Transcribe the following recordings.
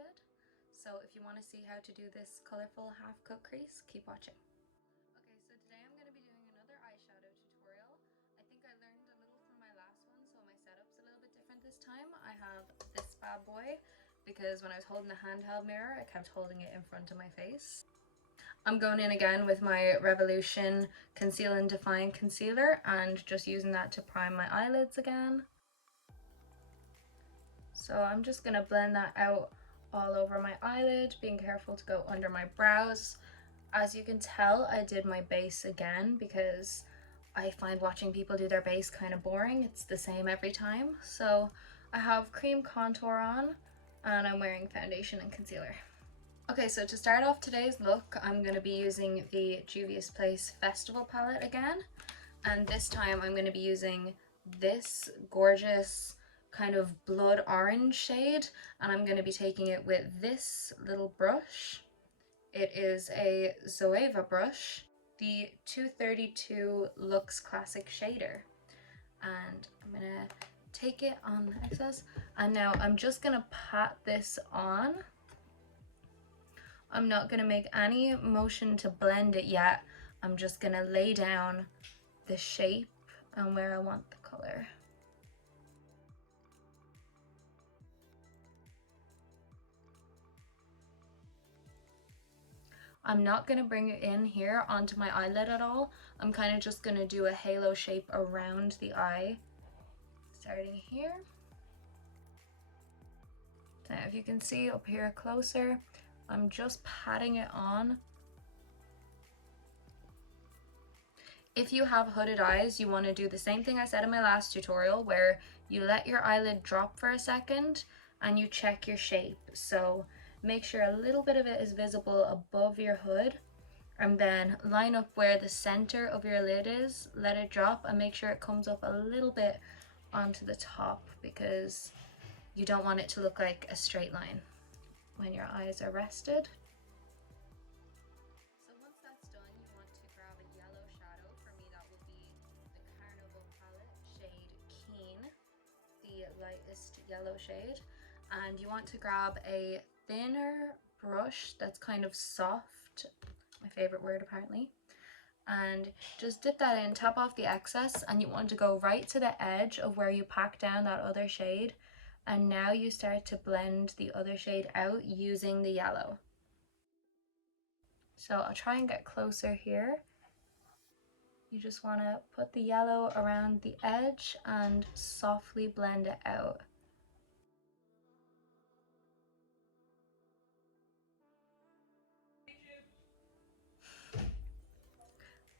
did. So if you want to see how to do this colourful half-cut crease, keep watching. Okay, so today I'm going to be doing another eyeshadow tutorial. I think I learned a little from my last one, so my setup's a little bit different this time. I have this bad boy because when I was holding the handheld mirror, I kept holding it in front of my face. I'm going in again with my Revolution Conceal and Define Concealer and just using that to prime my eyelids again. So I'm just going to blend that out all over my eyelid, being careful to go under my brows. As you can tell, I did my base again because I find watching people do their base kind of boring. It's the same every time. So I have cream contour on and I'm wearing foundation and concealer. Okay, so to start off today's look, I'm going to be using the Juvias Place Festival palette again. And this time I'm going to be using this gorgeous kind of blood orange shade. And I'm going to be taking it with this little brush. It is a Zoeva brush, the 232 Luxe Classic Shader. And I'm going to take it on the excess. And now I'm just going to pat this on. I'm not going to make any motion to blend it yet. I'm just going to lay down the shape and where I want the color. I'm not going to bring it in here onto my eyelid at all. I'm kind of just going to do a halo shape around the eye, starting here. Now if you can see up here closer, I'm just patting it on. If you have hooded eyes, you want to do the same thing I said in my last tutorial, where you let your eyelid drop for a second and you check your shape. So make sure a little bit of it is visible above your hood, and then line up where the center of your lid is, let it drop, and make sure it comes up a little bit onto the top because you don't want it to look like a straight line when your eyes are rested. So once that's done, you want to grab a yellow shadow. For me, that will be the Carnival palette shade Keen, the lightest yellow shade. And you want to grab a thinner brush that's kind of soft, my favorite word apparently, and just dip that in, tap off the excess, and you want to go right to the edge of where you pack down that other shade. And now you start to blend the other shade out using the yellow. So I'll try and get closer here. You just want to put the yellow around the edge and softly blend it out.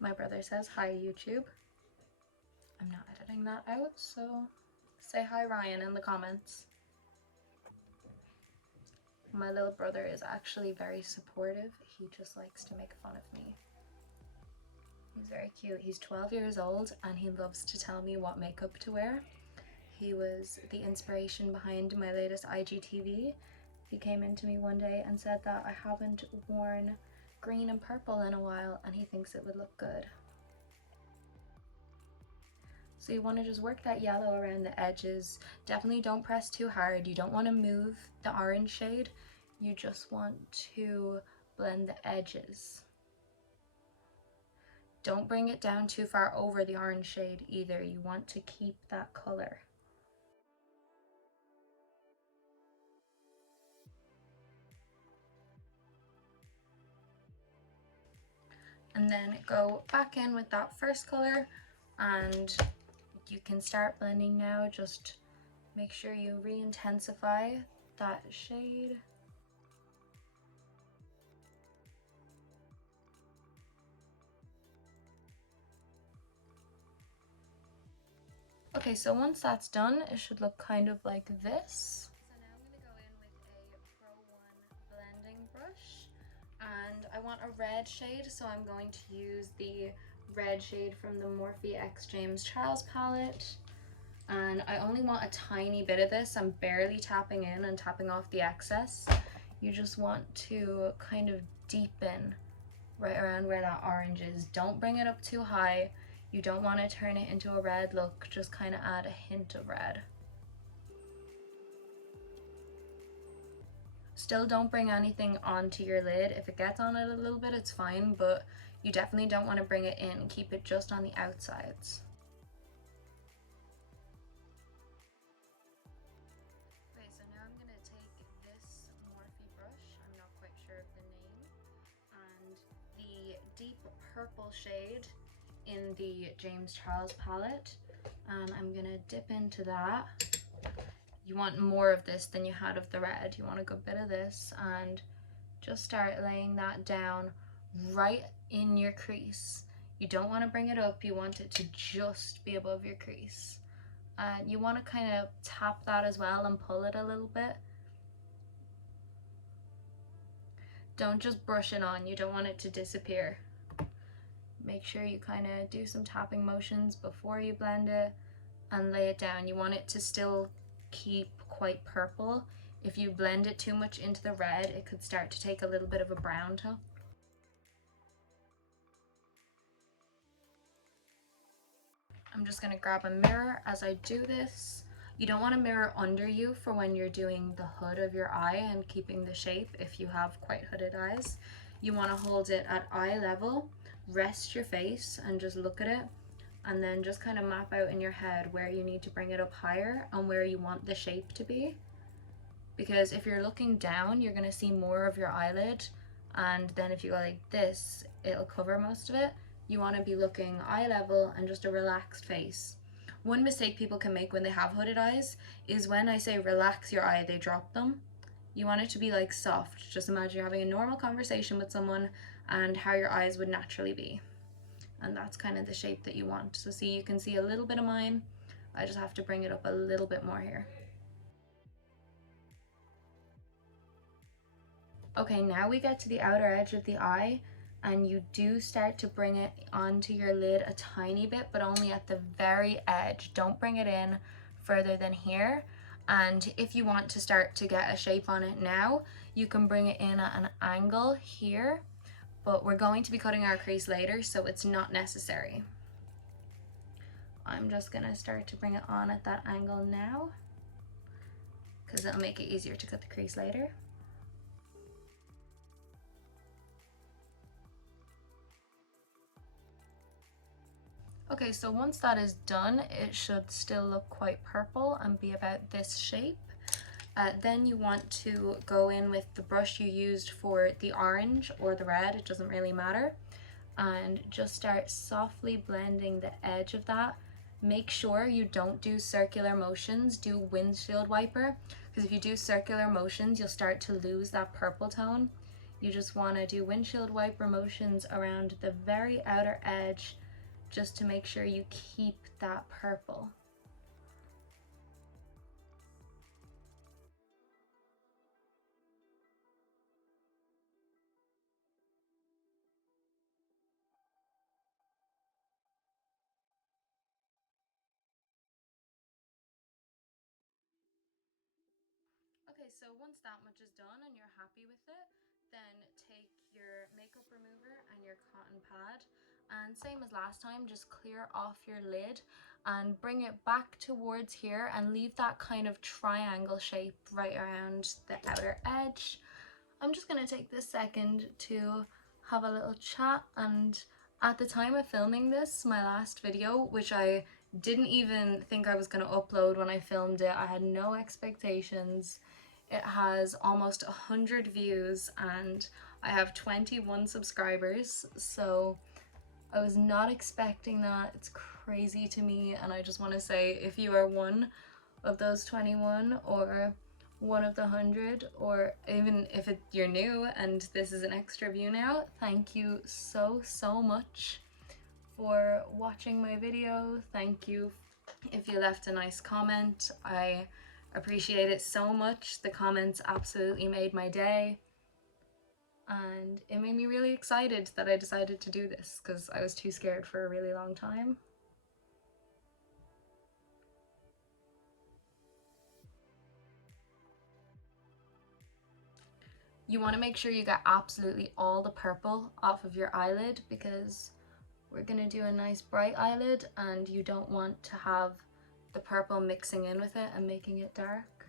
My brother says, "Hi YouTube." I'm not editing that out, so say hi Ryan in the comments. My little brother is actually very supportive. He just likes to make fun of me. He's very cute. He's 12 years old and he loves to tell me what makeup to wear. He was the inspiration behind my latest IGTV. He came into me one day and said that I haven't worn green and purple in a while and he thinks it would look good. So you want to just work that yellow around the edges. Definitely don't press too hard. You don't want to move the orange shade. You just want to blend the edges. Don't bring it down too far over the orange shade either. You want to keep that color. And then go back in with that first color and you can start blending now. Just make sure you re-intensify that shade. Okay, so once that's done, it should look kind of like this. So now I'm going to go in with a Pro One blending brush, and I want a red shade, so I'm going to use the red shade from the Morphe X James Charles palette. And I only want a tiny bit of this. I'm barely tapping in and tapping off the excess. You just want to kind of deepen right around where that orange is. Don't bring it up too high. You don't want to turn it into a red look, just kind of add a hint of red. Still don't bring anything onto your lid. If it gets on it a little bit, it's fine, but you definitely don't want to bring it in. Keep it just on the outsides. Okay, so now I'm going to take this Morphe brush, I'm not quite sure of the name, and the deep purple shade in the James Charles palette, and I'm going to dip into that. You want more of this than you had of the red. You want a good bit of this, and just start laying that down right in your crease. You don't want to bring it up, you want it to just be above your crease. And you want to kind of tap that as well and pull it a little bit. Don't just brush it on, you don't want it to disappear. Make sure you kind of do some tapping motions before you blend it and lay it down. You want it to still keep quite purple. If you blend it too much into the red, it could start to take a little bit of a brown tone. I'm just going to grab a mirror as I do this. You don't want a mirror under you for when you're doing the hood of your eye and keeping the shape if you have quite hooded eyes. You want to hold it at eye level, rest your face and just look at it, and then just kind of map out in your head where you need to bring it up higher and where you want the shape to be. Because if you're looking down, you're going to see more of your eyelid, and then if you go like this, it'll cover most of it. You want to be looking eye level and just a relaxed face. One mistake people can make when they have hooded eyes is when I say relax your eye, they drop them. You want it to be like soft. Just imagine you're having a normal conversation with someone and how your eyes would naturally be. And that's kind of the shape that you want. So see, you can see a little bit of mine. I just have to bring it up a little bit more here. Okay, now we get to the outer edge of the eye, and you do start to bring it onto your lid a tiny bit, but only at the very edge. Don't bring it in further than here. And if you want to start to get a shape on it now, you can bring it in at an angle here, but we're going to be cutting our crease later, so it's not necessary. I'm just gonna start to bring it on at that angle now, because it'll make it easier to cut the crease later. Okay, so once that is done, it should still look quite purple and be about this shape. Then you want to go in with the brush you used for the orange or the red, it doesn't really matter, and just start softly blending the edge of that. Make sure you don't do circular motions, do windshield wiper, because if you do circular motions, you'll start to lose that purple tone. You just want to do windshield wiper motions around the very outer edge, just to make sure you keep that purple. Okay, so once that much is done and you're happy with it, then take your makeup remover and your cotton pad, and same as last time, just clear off your lid and bring it back towards here and leave that kind of triangle shape right around the outer edge. I'm just going to take this second to have a little chat, and at the time of filming this, my last video, which I didn't even think I was going to upload when I filmed it, I had no expectations. It has almost 100 views and I have 21 subscribers, so I was not expecting that. It's crazy to me, and I just want to say, if you are one of those 21 or one of the 100, or even if you're new and this is an extra view now, thank you so much for watching my video. Thank you if you left a nice comment. I appreciate it so much. The comments absolutely made my day, and it made me really excited that I decided to do this, because I was too scared for a really long time. You want to make sure you get absolutely all the purple off of your eyelid, because we're going to do a nice bright eyelid and you don't want to have the purple mixing in with it and making it dark.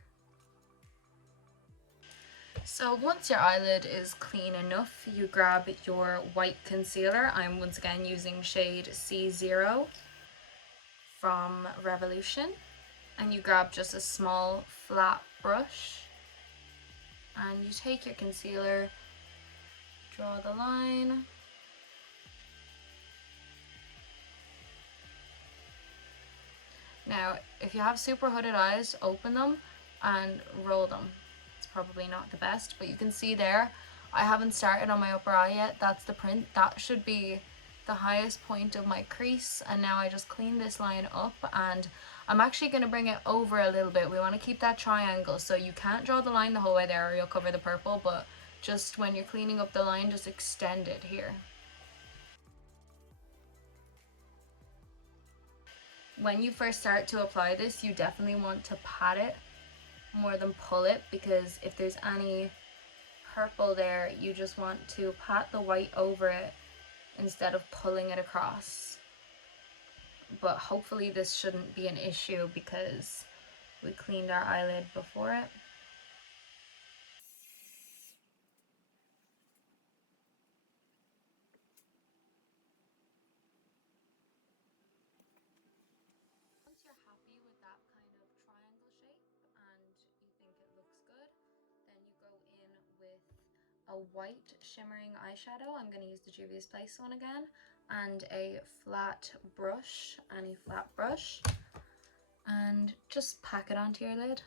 So once your eyelid is clean enough, you grab your white concealer. I'm once again using shade C0 from Revolution. And you grab just a small flat brush and you take your concealer, draw the line, now if you have super hooded eyes, open them and roll them. It's probably not the best, but you can see there I haven't started on my upper eye yet. That's the print. That should be the highest point of my crease, and now I just clean this line up and I'm actually going to bring it over a little bit. We want to keep that triangle, so you can't draw the line the whole way there or you'll cover the purple, but just when you're cleaning up the line, just extend it here. When you first start to apply this, you definitely want to pat it more than pull it, because if there's any purple there, you just want to pat the white over it instead of pulling it across. But hopefully this shouldn't be an issue because we cleaned our eyelid before it. Once you're happy with that kind of triangle shape and you think it looks good, then you go in with a white shimmering eyeshadow. I'm going to use the Juvias Place one again, and a flat brush, any flat brush, and just pack it onto your lid.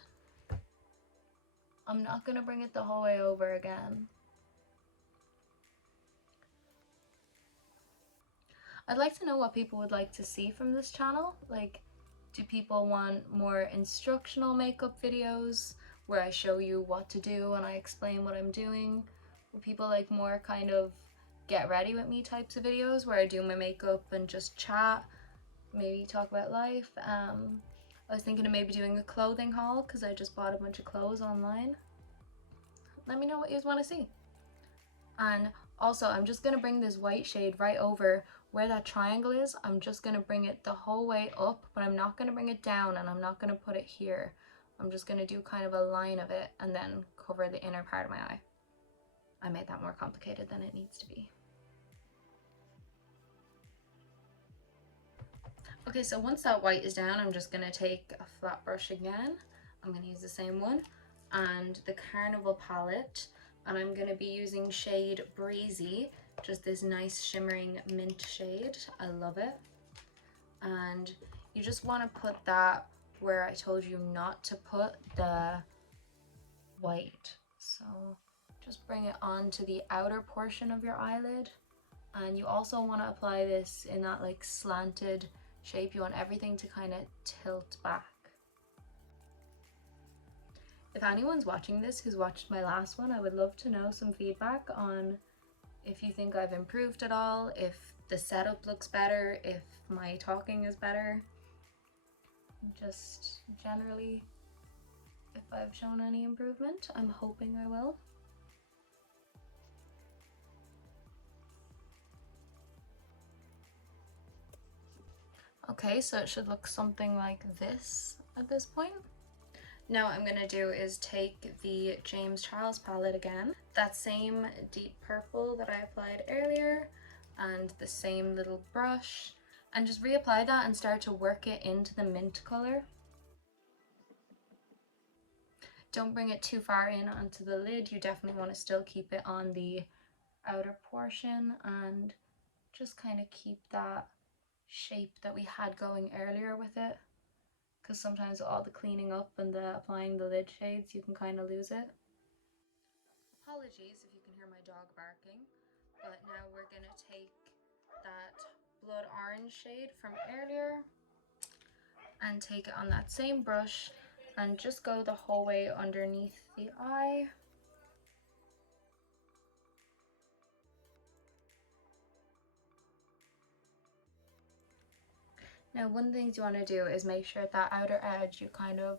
I'm not going to bring it the whole way over again. I'd like to know what people would like to see from this channel. Like, do people want more instructional makeup videos where I show you what to do and I explain what I'm doing? Would people like more kind of get ready with me types of videos where I do my makeup and just chat, maybe talk about life? I was thinking of maybe doing a clothing haul because I just bought a bunch of clothes online. Let me know what you want to see. And also, I'm just going to bring this white shade right over where that triangle is. I'm just going to bring it the whole way up, but I'm not going to bring it down and I'm not going to put it here. I'm just going to do kind of a line of it and then cover the inner part of my eye. I made that more complicated than it needs to be. Okay, so once that white is down, I'm just going to take a flat brush again. I'm going to use the same one and the Carnival palette, and I'm going to be using shade Breezy, just this nice shimmering mint shade. I love it. And you just want to put that where I told you not to put the white. So just bring it onto the outer portion of your eyelid. And you also want to apply this in that like slanted shape. You want everything to kind of tilt back. If anyone's watching this who's watched my last one, I would love to know some feedback on if you think I've improved at all, if the setup looks better, if my talking is better, just generally if I've shown any improvement. I'm hoping I will. Okay, so it should look something like this at this point. Now what I'm going to do is take the James Charles palette again, that same deep purple that I applied earlier, and the same little brush, and just reapply that and start to work it into the mint color. Don't bring it too far in onto the lid. You definitely want to still keep it on the outer portion and just kind of keep that shape that we had going earlier with it, because sometimes with all the cleaning up and the applying the lid shades, you can kind of lose it. Apologies if you can hear my dog barking, but now we're going to take that blood orange shade from earlier and take it on that same brush and just go the whole way underneath the eye. Now one thing you want to do is make sure that outer edge, you kind of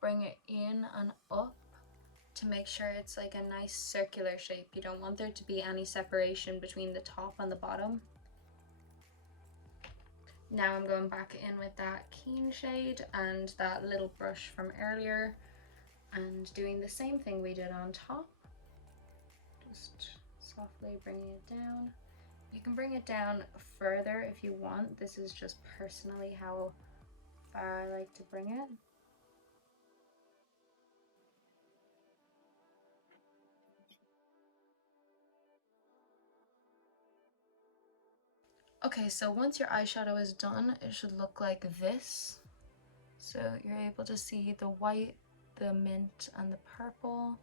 bring it in and up to make sure it's like a nice circular shape. You don't want there to be any separation between the top and the bottom. Now I'm going back in with that keen shade and that little brush from earlier and doing the same thing we did on top. Just softly bringing it down. You can bring it down further if you want. This is just personally how far I like to bring it. Okay, so once your eyeshadow is done, it should look like this. So you're able to see the white, the mint, and the purple.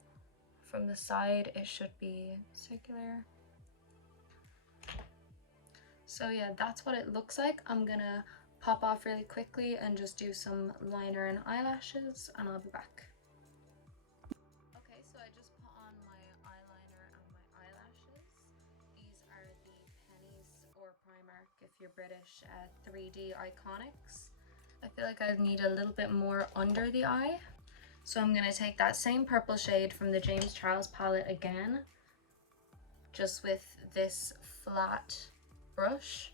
From the side, it should be circular. So yeah, that's what it looks like. I'm gonna pop off really quickly and just do some liner and eyelashes, and I'll be back. Okay, so I just put on my eyeliner and my eyelashes. These are the Pennies or Primark, if you're British, 3D Iconics. I feel like I need a little bit more under the eye. So I'm gonna take that same purple shade from the James Charles palette again, just with this flat brush,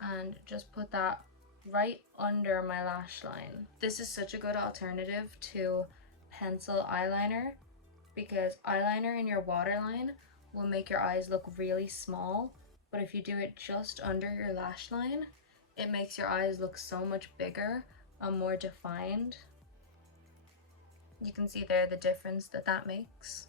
and just put that right under my lash line. This is such a good alternative to pencil eyeliner, because eyeliner in your waterline will make your eyes look really small, but if you do it just under your lash line, it makes your eyes look so much bigger and more defined. You can see there the difference that makes.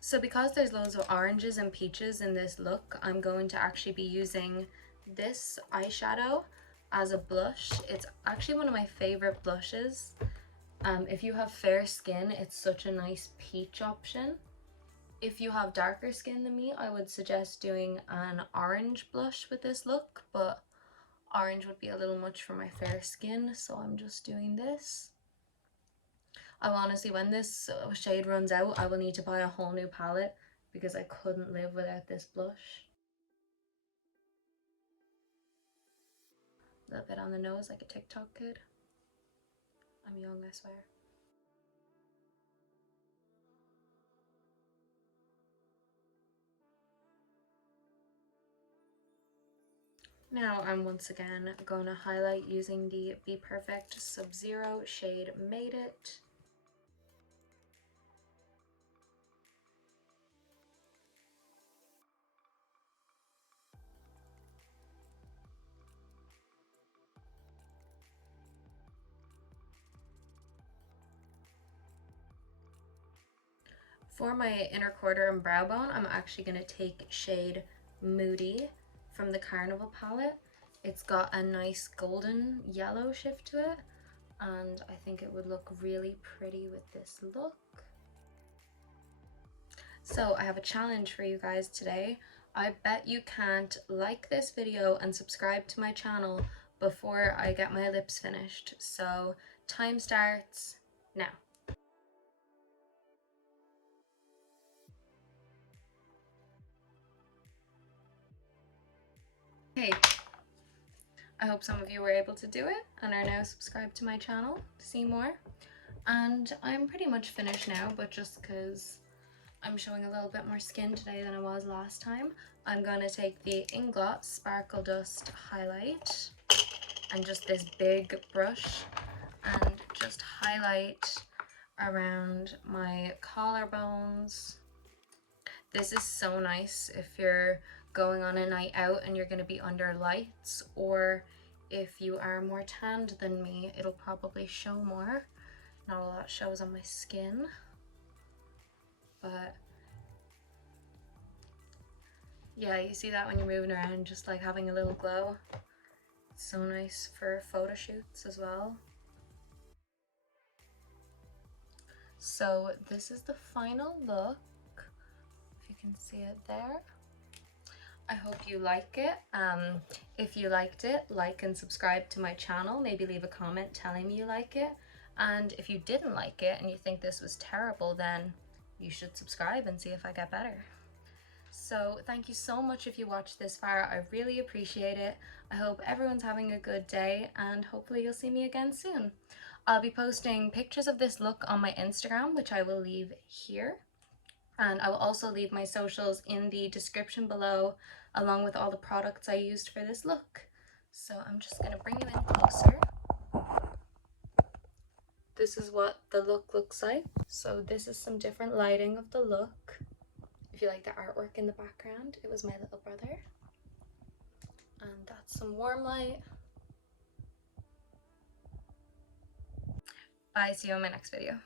So because there's loads of oranges and peaches in this look, I'm going to actually be using this eyeshadow as a blush. It's actually one of my favorite blushes. If you have fair skin, it's such a nice peach option. If you have darker skin than me, I would suggest doing an orange blush with this look, but orange would be a little much for my fair skin, so I'm just doing this. I honestly, when this shade runs out, I will need to buy a whole new palette because I couldn't live without this blush. A little bit on the nose like a TikTok kid. I'm young, I swear. Now I'm once again going to highlight using the Bperfect Subzero shade Made It. For my inner quarter and brow bone, I'm actually going to take shade Moody from the Carnival palette. It's got a nice golden yellow shift to it, and I think it would look really pretty with this look. So I have a challenge for you guys today. I bet you can't like this video and subscribe to my channel before I get my lips finished. So time starts now. Hey, I hope some of you were able to do it and are now subscribed to my channel to see more. And I'm pretty much finished now, but just because I'm showing a little bit more skin today than I was last time, I'm going to take the Inglot Sparkle Dust highlight and just this big brush and just highlight around my collarbones. This is so nice if you're going on a night out and you're going to be under lights, or if you are more tanned than me, it'll probably show more. Not a lot shows on my skin, but yeah, you see that when you're moving around, just like having a little glow. It's so nice for photo shoots as well. So this is the final look, if you can see it there. I hope you like it. If you liked it, like and subscribe to my channel. Maybe leave a comment telling me you like it. And if you didn't like it and you think this was terrible, then you should subscribe and see if I get better. So thank you so much if you watched this far. I really appreciate it. I hope everyone's having a good day, and hopefully you'll see me again soon. I'll be posting pictures of this look on my Instagram, which I will leave here. And I will also leave my socials in the description below, along with all the products I used for this look. So I'm just going to bring you in closer. This is what the look looks like. So this is some different lighting of the look. If you like the artwork in the background, it was my little brother. And that's some warm light. Bye, see you in my next video.